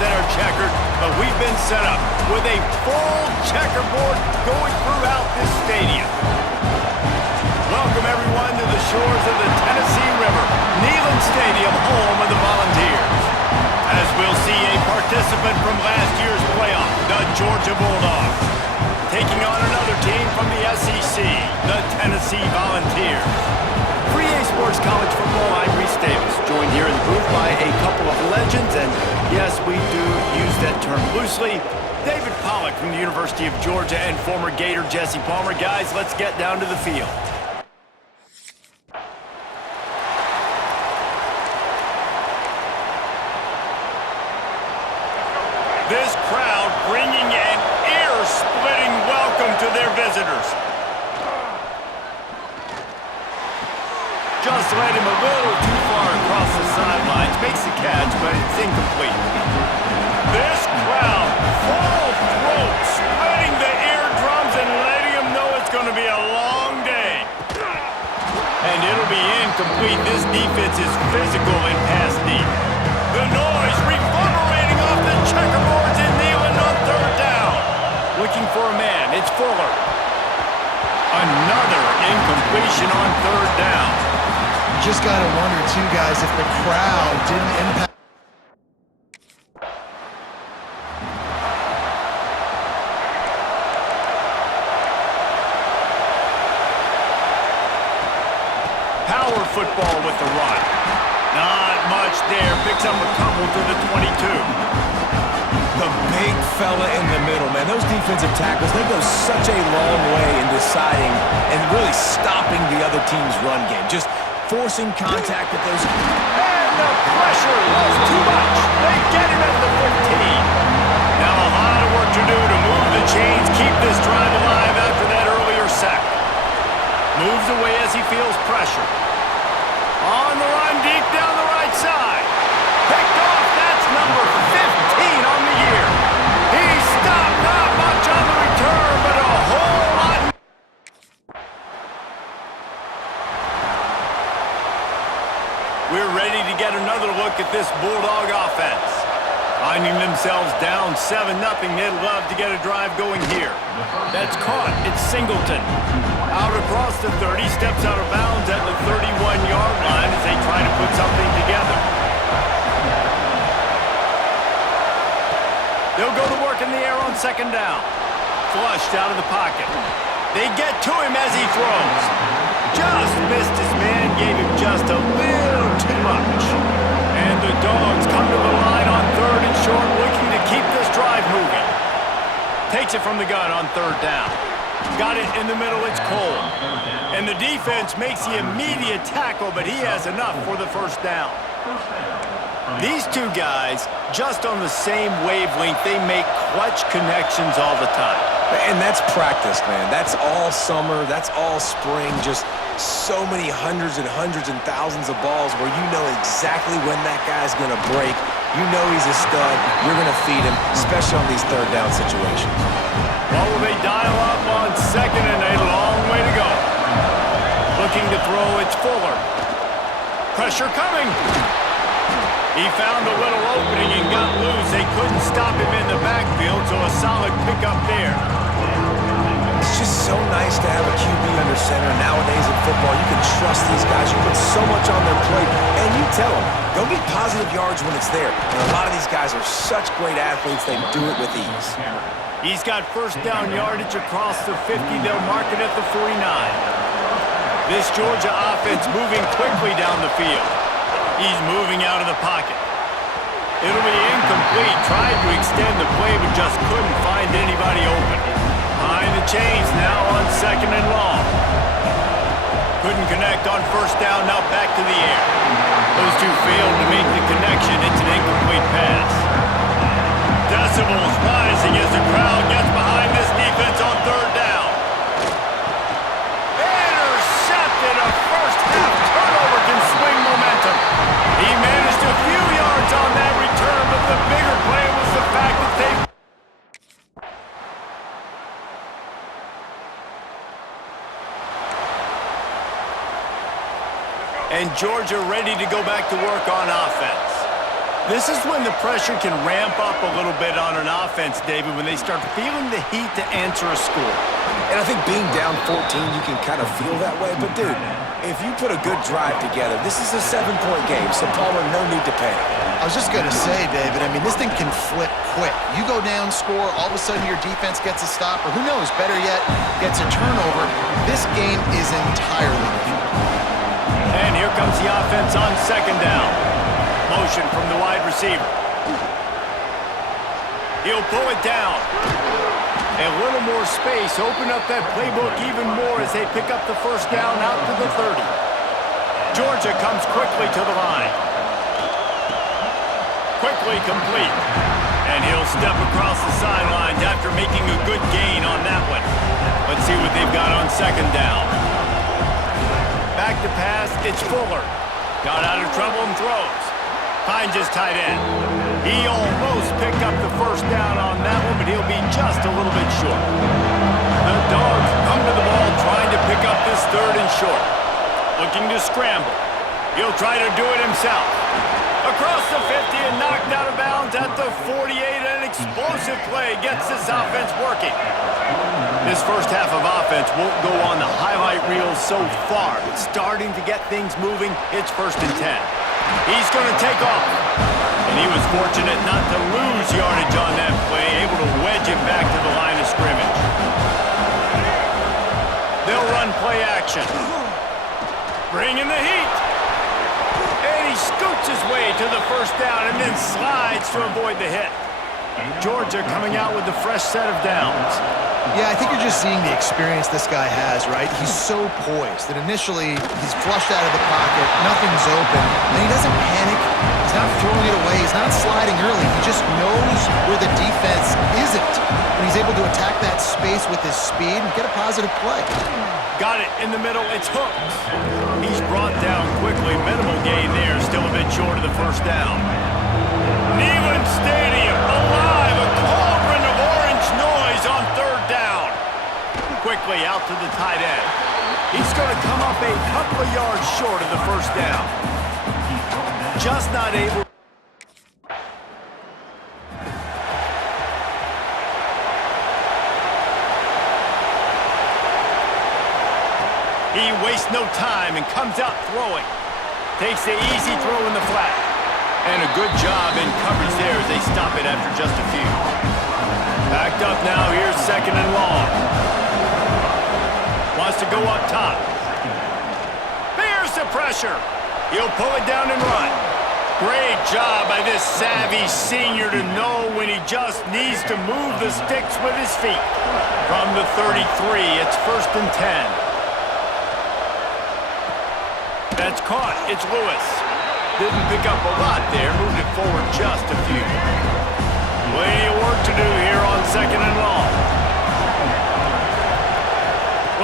that are checkered, but we've been set up with a full checkerboard going throughout this stadium. Welcome, everyone, to the shores of the Tennessee River, Neyland Stadium, home of the Volunteers. As we'll see a participant from last year's playoff, the Georgia Bulldogs, taking on another team from the SEC, the Tennessee Volunteers. For EA Sports College Football, I'm Reese Davis, joined here in the booth by a couple of legends, and yes, we do use that term loosely. David Pollack from the University of Georgia and former Gator Jesse Palmer. Guys, let's get down to the field. This crowd bringing an ear-splitting welcome to their visitors. Just led him a little too far across the sidelines. Makes the catch, but it's incomplete. This crowd, full throat, splitting the eardrums and letting him know it's going to be a long day. And it'll be incomplete. This defense is physical and pass deep. The noise reverberating off the checkerboards in Neyland on third down. Looking for a man. It's Fuller. Another incompletion on third down. Just got to wonder, too, guys, if the crowd didn't impact. Power football with the run. Not much there. Picks up a couple to the 22. The big fella in the middle, man. Those defensive tackles, they go such a long way in deciding and really stopping the other team's run game. Just forcing contact with those. And the pressure was too much. They get him at the 15. Now a lot of work to do to move the chains, keep this drive alive after that earlier sack. Moves away as he feels pressure. On the run, deep down the right side. Picked off, that's number 15 on the year. He stopped, not much on the return, but a whole lot. We're ready to get another look at this Bulldog offense. Finding themselves down 7-0, they'd love to get a drive going here. That's caught. It's Singleton. Out across the 30, steps out of bounds at the 31-yard line as they try to put something together. They'll go to work in the air on second down. Flushed out of the pocket. They get to him as he throws. Just missed his man, gave him just a little too much. And the Dogs come to the line on third and short, looking to keep this drive moving. Takes it from the gun on third down. Got it in the middle, it's Cole. And the defense makes the immediate tackle, but he has enough for the first down. These two guys, just on the same wavelength, they make clutch connections all the time. And that's practice, man. That's all summer. That's all spring. Just so many hundreds and thousands of balls where you know exactly when that guy's going to break. You know he's a stud. You're going to feed him, especially on these third down situations. Well, they dial up on second and a long way to go. Looking to throw, it's Fuller. Pressure coming. He found a little opening and got loose. They couldn't stop him in the backfield, so a solid pickup there. It's just so nice to have a QB under center. Nowadays in football, you can trust these guys. You put so much on their plate, and you tell them, go get positive yards when it's there. And a lot of these guys are such great athletes, they do it with ease. He's got first down yardage across the 50. They'll mark it at the 49. This Georgia offense moving quickly down the field. He's moving out of the pocket. It'll be incomplete. Tried to extend the play, but just couldn't find anybody open. Behind the chains now on second and long. Couldn't connect on first down, now back to the air. Those two failed to make the connection. It's an incomplete pass. Decibels rising as the crowd gets behind this defense on third down. Intercepted. A first half turnover can swing momentum. He managed a few yards on that return, but the bigger play was the fact that they... And Georgia ready to go back to work on offense. This is when the pressure can ramp up a little bit on an offense, David, when they start feeling the heat to answer a score. And I think being down 14, you can kind of feel that way. But, dude, if you put a good drive together, this is a 7-point game, so Palmer, no need to panic. I was just going to say, David, I mean, this thing can flip quick. You go down, score, all of a sudden your defense gets a stop, or who knows, better yet, gets a turnover. This game is entirely different. And here comes the offense on second down. Motion from the wide receiver. He'll pull it down. A little more space, open up that playbook even more as they pick up the first down out to the 30. Georgia comes quickly to the line. Quickly complete. And he'll step across the sidelines after making a good gain on that one. Let's see what they've got on second down. Back to pass, it's Fuller. Got out of trouble and throws. Finds his tight end. He almost picked up the first down on that one, but he'll be just a little bit short. The Dogs come to the ball trying to pick up this third and short. Looking to scramble. He'll try to do it himself. Across the 50 and knocked out of bounds at the 48. An explosive play gets this offense working. This first half of offense won't go on the highlight reel so far, but starting to get things moving, it's 1st and 10. He's going to take off. And he was fortunate not to lose yardage on that play, able to wedge it back to the line of scrimmage. They'll run play action. Bringing the heat. And he scoots his way to the first down and then slides to avoid the hit. Georgia coming out with a fresh set of downs. Yeah, I think you're just seeing the experience this guy has, right? He's so poised that initially he's flushed out of the pocket, nothing's open, and he doesn't panic. He's not throwing it away. He's not sliding early. He just knows where the defense isn't, and he's able to attack that space with his speed and get a positive play. Got it in the middle. It's Hooks. He's brought down quickly. Minimal gain there. Still a bit short of the first down. Neyland Stadium alive. A cauldron of orange noise on third down. Quickly out to the tight end. He's going to come up a couple of yards short of the first down. Just not able. He wastes no time and comes out throwing. Takes the easy throw in the flat. And a good job in coverage there as they stop it after just a few. Backed up now, here's second and long. Wants to go up top. There's the pressure. He'll pull it down and run. Great job by this savvy senior to know when he just needs to move the sticks with his feet. From the 33, it's 1st and 10. That's caught. It's Lewis. Didn't pick up a lot there. Moved it forward just a few. Plenty of work to do here on second and long.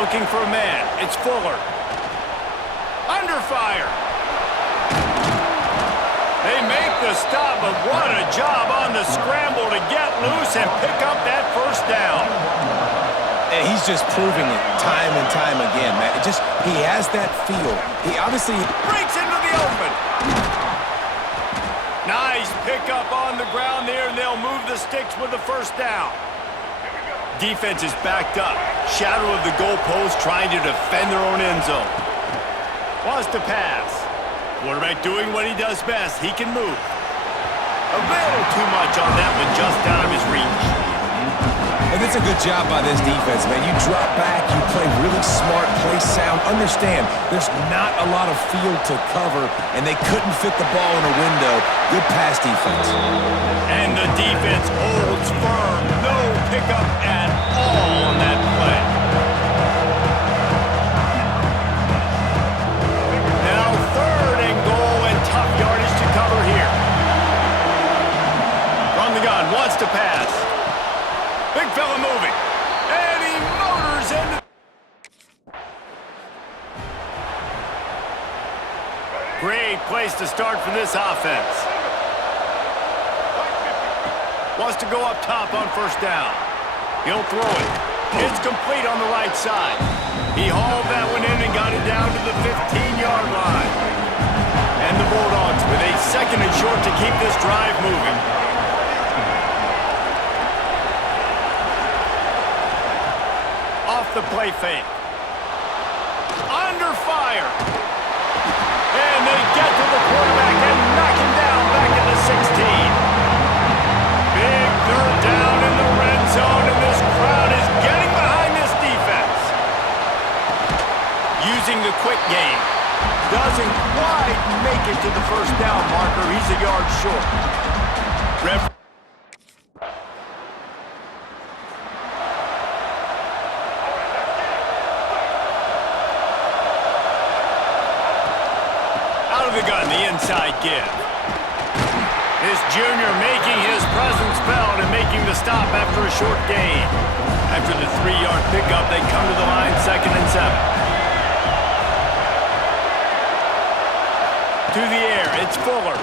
Looking for a man. It's Fuller. Under fire. They make the stop, but what a job on the scramble to get loose and pick up that first down. And he's just proving it time and time again, man. He has that feel. He obviously breaks into the open. Nice pickup on the ground there, and they'll move the sticks with the first down. Defense is backed up. Shadow of the goalpost trying to defend their own end zone. Wants to pass. Quarterback doing what he does best. He can move. A little too much on that one, just out of his reach. And it's a good job by this defense, man. You drop back, you play really smart, play sound. Understand, there's not a lot of field to cover, and they couldn't fit the ball in a window. Good pass defense. And the defense holds firm. No pickup at all on that play. Now 3rd and goal and tough yardage to cover here. From the gun, wants to pass. Big fella moving. And he motors into... Great place to start for this offense. Wants to go up top on first down. He'll throw it. It's complete on the right side. He hauled that one in and got it down to the 15-yard line. And the Bulldogs with a second and short to keep this drive moving. Off the play fake. Under fire. And they get to the quarterback and knock him down back at the 16. Big third down in the red zone, and this crowd is getting behind this defense. Using the quick game. Doesn't quite make it to the first down marker. He's a yard short. Out of the gun, the inside give. This junior making his presence felt and making the stop after a short gain. After the 3-yard pickup, they come to the line, 2nd and 7. To the air, it's Fuller.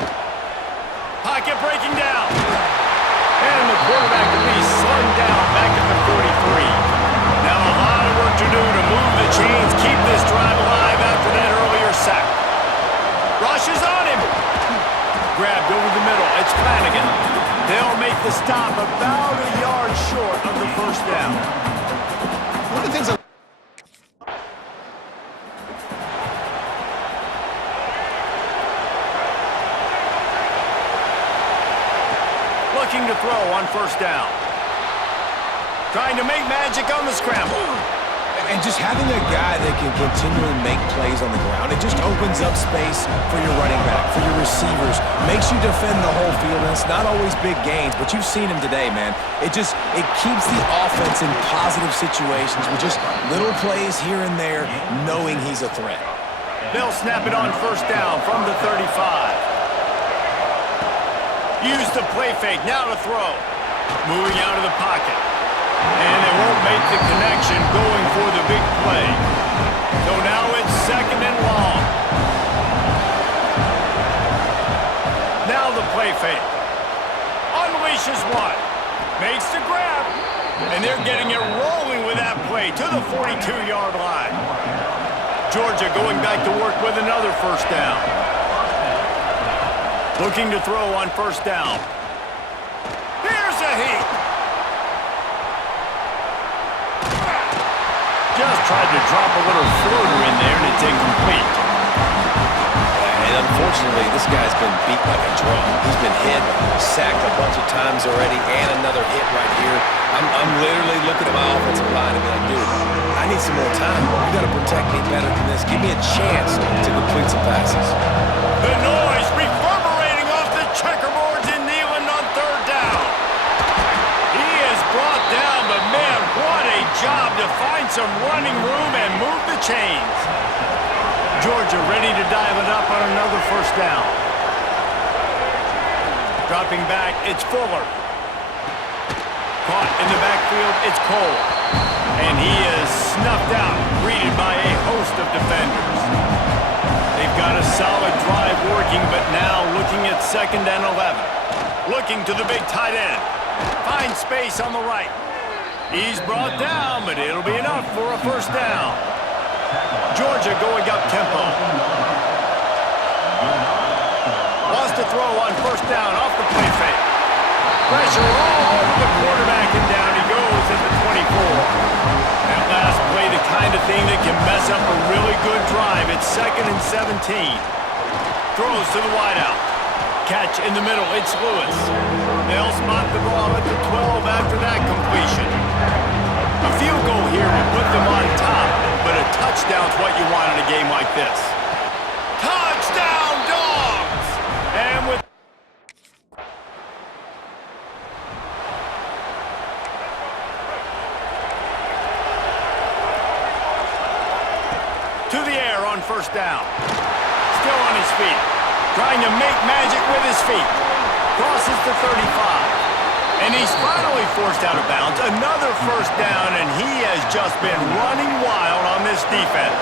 Pocket breaking down. And the quarterback will be slung down back at the 43. Now a lot of work to do to move the chains, keep this drive alive after that earlier sack. Rush is on him. Grabbed over the middle, it's Flanagan. They'll make the stop about a yard short of the first down. One of the things Looking to throw on first down. Trying to make magic on the scramble. And just having a guy that can continually make plays on the ground, it just opens up space for your running back, for your receivers, makes you defend the whole field. And it's not always big gains, but you've seen him today, man. It keeps the offense in positive situations with just little plays here and there, knowing he's a threat. They'll snap it on first down from the 35. Use the play fake, now to throw. Moving out of the pocket. And they won't make the connection going for the big play. So now it's 2nd and long. Now the play fake. Unleashes one. Makes the grab. And they're getting it rolling with that play to the 42-yard line. Georgia going back to work with another first down. Looking to throw on first down. Here's a heat. Just tried to drop a little floater in there, and it's incomplete. And unfortunately, this guy's been beat like a drum. He's been hit, sacked a bunch of times already, and another hit right here. I'm literally looking at my offensive line and be like, dude, I need some more time. You got to protect me better than this. Give me a chance to complete some passes. The noise reverberating off the checkerboards in Neyland on third down. He is brought down, but man, what a job to find some running room and move the chains. Georgia ready to dial it up on another first down. Dropping back, it's Fuller. Caught in the backfield, it's Cole. And he is snuffed out, greeted by a host of defenders. They've got a solid drive working, but now looking at 2nd and 11. Looking to the big tight end. Finds space on the right. He's brought down, but it'll be enough for a first down. Georgia going up tempo. Wants to throw on first down off the play fake. Pressure all over the quarterback, and down he goes at the 24. That last play, the kind of thing that can mess up a really good drive. It's 2nd and 17. Throws to the wideout. Catch in the middle, it's Lewis. They'll spot the ball at the 12 after that completion. A field goal here will put them on top, but a touchdown's what you want in a game like this. Touchdown, Dogs! And with to the air on first down. Still on his feet. Trying to make magic with his feet. Crosses the 35. And he's finally forced out of bounds. Another first down, and he has just been running wild on this defense.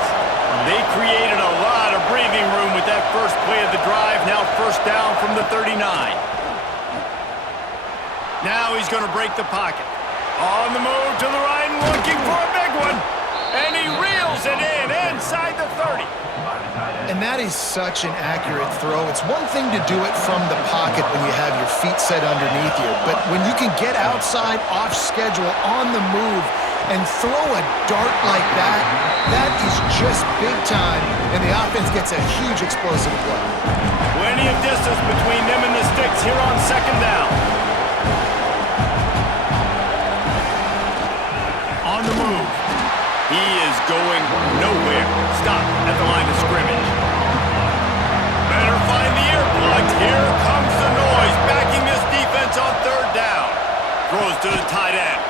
They created a lot of breathing room with that first play of the drive. Now first down from the 39. Now he's going to break the pocket. On the move to the right and looking for a big one. And he reels it in inside the 30. And that is such an accurate throw. It's one thing to do it from the pocket when you have your feet set underneath you, but when you can get outside, off schedule, on the move, and throw a dart like that, that is just big time, and the offense gets a huge explosive play. Plenty of distance between them and the sticks here on second down. On the move. He is going nowhere. Stop at the line of scrimmage. Better find the earplugs. Here comes the noise, backing this defense on third down. Throws to the tight end.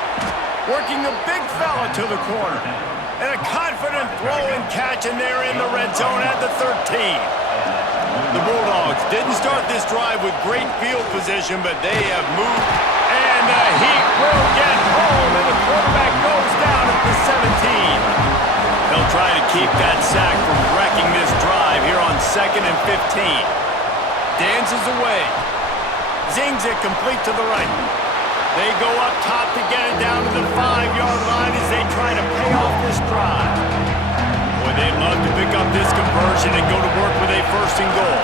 Working the big fella to the corner. And a confident throw and catch, and they're in the red zone at the 13. The Bulldogs didn't start this drive with great field position, but they have moved. And the Heat will get home, and the quarterback goes down at the 17. They'll try to keep that sack from wrecking this drive here on 2nd and 15. Dances away. Zings it complete to the right. They go up top to get it down to the 5-yard line as they try to pay off this drive. Boy, they'd love to pick up this conversion and go to work with a 1st and goal.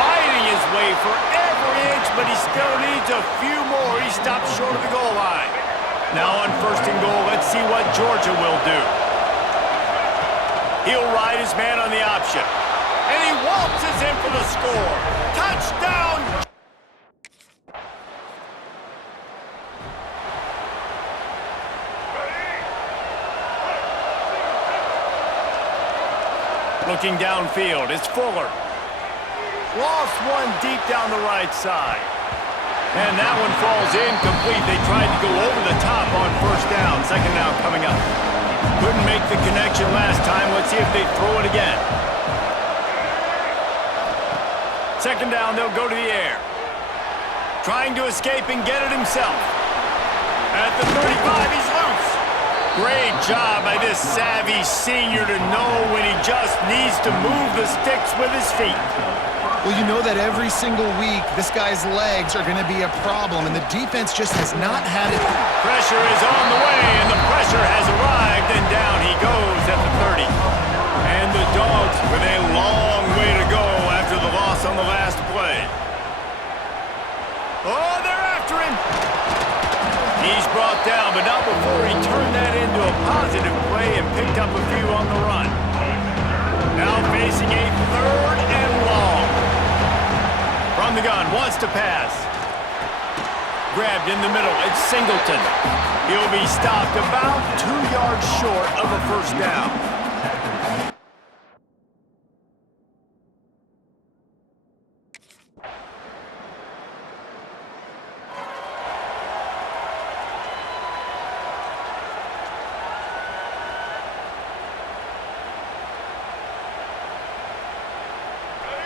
Fighting his way for every inch, but he still needs a few more. He stops short of the goal line. Now on 1st and goal, let's see what Georgia will do. He'll ride his man on the option. And he waltzes in for the score. Touchdown! Looking downfield, it's Fuller. Lost one deep down the right side. And that one falls incomplete. They tried to go over the top on 1st down. 2nd down coming up. Couldn't make the connection last time. Let's see if they throw it again. 2nd down, they'll go to the air. Trying to escape and get it himself. At the 35, he's loose. Great job by this savvy senior to know when he just needs to move the sticks with his feet. Well, you know that every single week, this guy's legs are going to be a problem, and the defense just has not had it. Pressure is on the way, and the pressure has arrived, and down he goes at the 30. And the Dogs with a long way to go after the loss on the last play. Oh, they're after him. He's brought down, but not before he turned that into a positive play and picked up a few on the run. Now facing a 3rd and long. From the gun, wants to pass. Grabbed in the middle, it's Singleton. He'll be stopped about 2 yards short of a 1st down.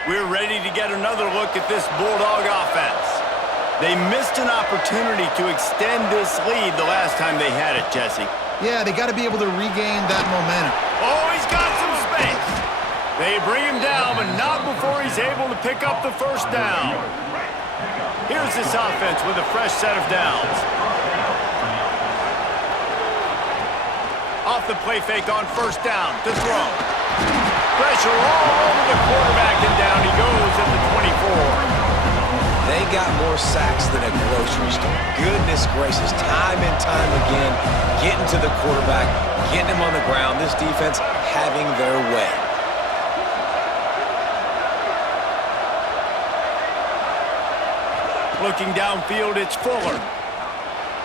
We're ready to get another look at this Bulldog offense. They missed an opportunity to extend this lead the last time they had it, Jesse. Yeah, they got to be able to regain that momentum. Oh, he's got some space. They bring him down, but not before he's able to pick up the 1st down. Here's this offense with a fresh set of downs. Off the play fake on 1st down to throw. Pressure all over the quarterback, and down he goes at the 24. They got more sacks than a grocery store. Goodness gracious, time and time again, getting to the quarterback, getting him on the ground. This defense having their way. Looking downfield, it's Fuller.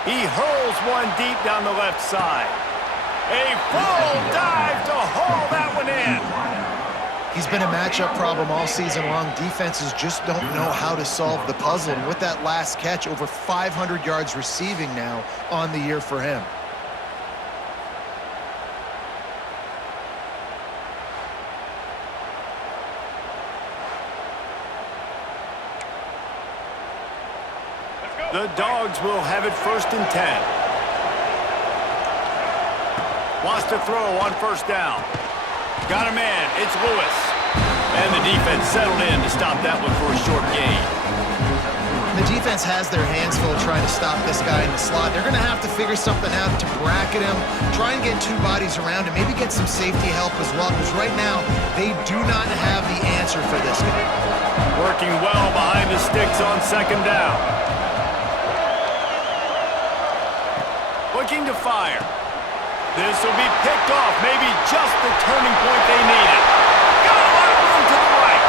He hurls one deep down the left side. A full dive to haul that one in. He's been a matchup problem all season long. Defenses just don't know how to solve the puzzle. And with that last catch, over 500 yards receiving now on the year for him. The Dogs will have it 1st and 10. Wants to throw on 1st down. Got a man, it's Lewis. And the defense settled in to stop that one for a short gain. the defense has their hands full trying to stop this guy in the slot. They're going to have to figure something out to bracket him, try and get two bodies around him, maybe get some safety help as well, because right now they do not have the answer for this guy. Working well behind the sticks on second down. Looking to fire. This will be picked off, maybe just the turning point they needed. Got a lot of room to the right.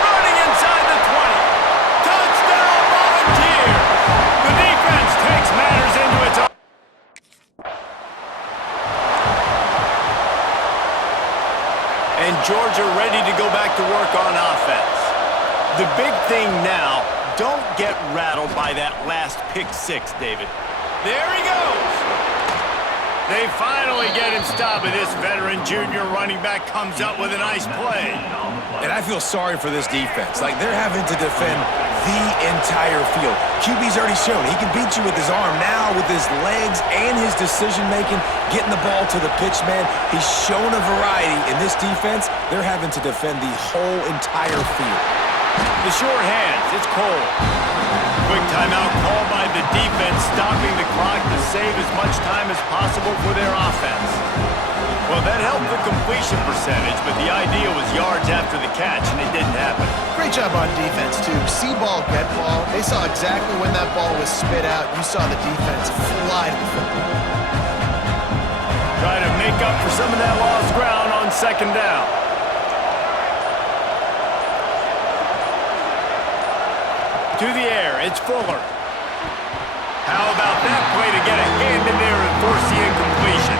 Running inside the 20. Touchdown Volunteers! The defense takes matters into its own. And Georgia ready to go back to work on offense. The big thing now, don't get rattled by that last pick six, David. There he goes. They finally get him stopped, and this veteran junior running back comes up with a nice play. And I feel sorry for this defense. Like, they're having to defend the entire field. QB's already shown he can beat you with his arm. Now, with his legs and his decision-making, getting the ball to the pitch man, he's shown a variety. In this defense, they're having to defend the whole entire field. The short hands, it's Cole. Quick timeout called by the defense, stopping the clock to save as much time as possible for their offense. Well, that helped the completion percentage, but the idea was yards after the catch, and it didn't happen. Great job on defense, too. See ball, get ball. They saw exactly when that ball was spit out. You saw the defense fly to the football. Try to make up for some of that lost ground on second down. To the air, it's Fuller. How about that play to get a hand in there and force the incompletion?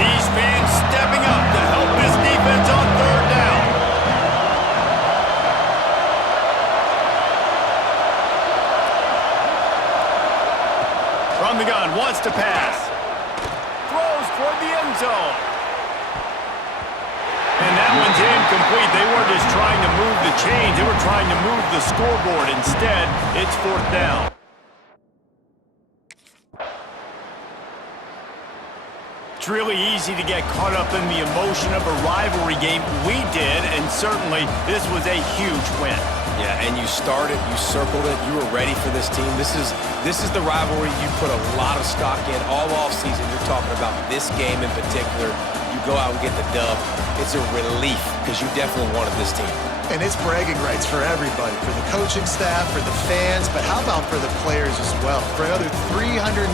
These fans stepping up to help this defense on third down. From the gun, wants to pass. Throws toward the end zone. And that one's incomplete. They weren't just trying to move the chains. They were trying to move the scoreboard. Instead, it's fourth down. It's really easy to get caught up in the emotion of a rivalry game. We did, and certainly this was a huge win. Yeah, and you started, you circled it, you were ready for this team. This is the rivalry you put a lot of stock in all offseason. You're talking about this game in particular. You go out and get the dub. It's a relief because you definitely wanted this team. And it's bragging rights for everybody, for the coaching staff, for the fans, but how about for the players as well? For another 365